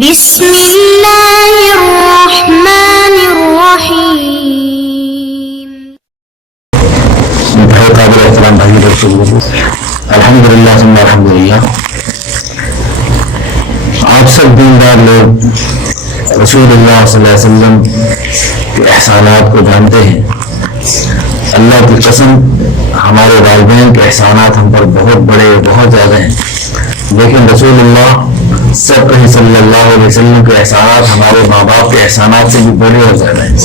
بسم اللہ الرحمن الرحیم۔ قابل احترام بھائی الحمدللہ ثم الحمدللہ، آپ سب دیندار لوگ رسول اللہ صلی اللہ علیہ وسلم کے احسانات کو جانتے ہیں۔ اللہ کی قسم، ہمارے والدین کے احسانات ہم پر بہت بڑے بہت زیادہ ہیں، لیکن رسول اللہ صلی اللہ علیہ وسلم کے احسانات ہمارے ماں باپ کے احسانات سے بھی بڑے اور زیادہ ہیں۔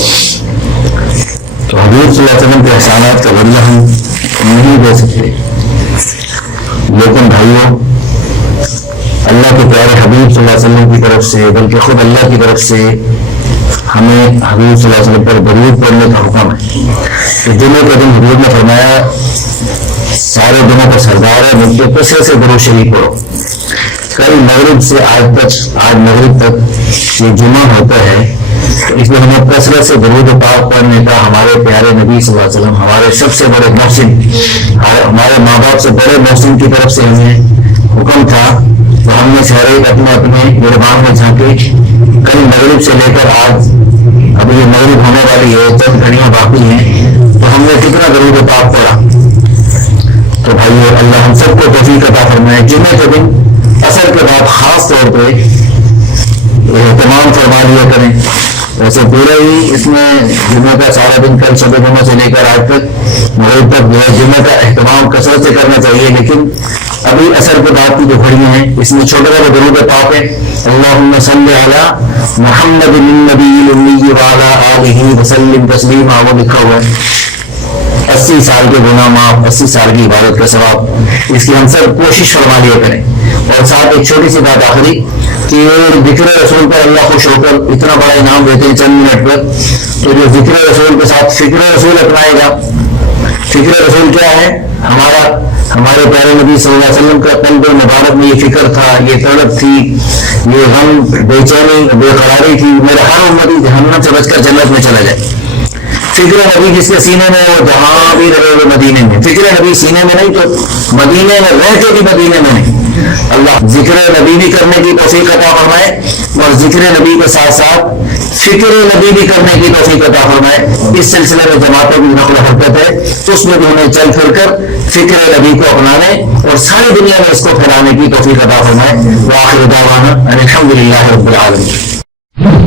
تو حضور صلی اللہ علیہ وسلم کے احسانات کا بدلہ ہم نہیں دے سکتے، لیکن بھائیوں، اللہ کے پیارے حبیب صلی اللہ علیہ وسلم کی طرف سے بلکہ خود اللہ کی طرف سے ہمیں حضور صلی اللہ علیہ وسلم پر درود پڑھنے کا حکم ہے۔ کہ جمعے کے دن حضور نے فرمایا سارے دنوں کا سردار ہے، مجھ پہ کثرت سے درود شریف پڑھو۔ کل مغرب سے آج مغرب تک یہ جمعہ ہوتا ہے، تو اس میں ہمیں کثرت سے درود پاک پڑھنے کا ہمارے پیارے نبی صلی اللہ علیہ وسلم، ہمارے سب سے بڑے محسن، ہمارے ماں باپ سے بڑے محسن کی طرف سے ہمیں حکم تھا۔ تو ہم نے سارے اپنے اپنے گربان میں جھانکے کل مغرب سے لے کر آج، ابھی یہ مغرب ہونے والی ہے، چند گھڑیاں باقی ہیں، تو ہم نے کتنا درود پاک پڑھا۔ تو بھائیو، اللہ ہم سب کو توفیق عطا فرمائے، جمعے کے دن اثر کے بعد خاص طور پہ اہتمام فرما لیا کریں۔ ویسے پورا ہی اس میں جمعہ کا سارا دن، کل صبح جمعہ سے لے کر آج تک مغرب تک جو ہے جمعہ کا اہتمام کثرت سے کرنا چاہیے، لیکن ابھی اثر کے بعد کی جو گھڑیاں ہیں اس میں چھوٹا سا درود پاک ہے، اللہم صلی علی محمد النبی الامی وعلی آلہ وسلم تسلیما، وہ لکھا ہوا ہے 80 سال کے گناہ معاف، 80 سال کی عبادت کا ثواب۔ اس کی ہم سب کوشش فرما لیا کریں۔ اور ساتھ ایک چھوٹی سی بات آخری، کہ ذکر رسول پر اللہ خوش ہو کر اتنا بڑا انعام دیتے ہیں چند منٹ پر، تو جو ذکر رسول کے ساتھ فکر رسول اپنائے گا۔ فکر رسول کیا ہے؟ ہمارے پیارے نبی صلی اللہ علیہ وسلم کا قلب مبارک میں یہ فکر تھا، یہ تڑپ تھی، یہ غم، بے چینی، بے قراری تھی، میرا ہر امتی جہنم سے بچ کر جنت میں چلا جائے۔ فکر نبی جس کے سینے میں، وہ جہاں بھی رہے وہ مدینے میں۔ فکر نبی سینے میں نہیں تو مدینے میں رہ کے بھی مدینے میں نہیں۔ اللہ ذکر نبی بھی کرنے کی توفیق عطا فرمائے، اور ذکر نبی کے ساتھ ساتھ فکر نبی بھی کرنے کی توفیق عطا فرمائے۔ اس سلسلے میں جماعتوں کی نقل حرکت ہے، اس میں بھی ہمیں چل پھر کر فکر نبی کو اپنانے اور ساری دنیا میں اس کو پھیلانے کی توفیق عطا فرمائے۔ وآخر دعوانا ان الحمد للہ رب العالمین۔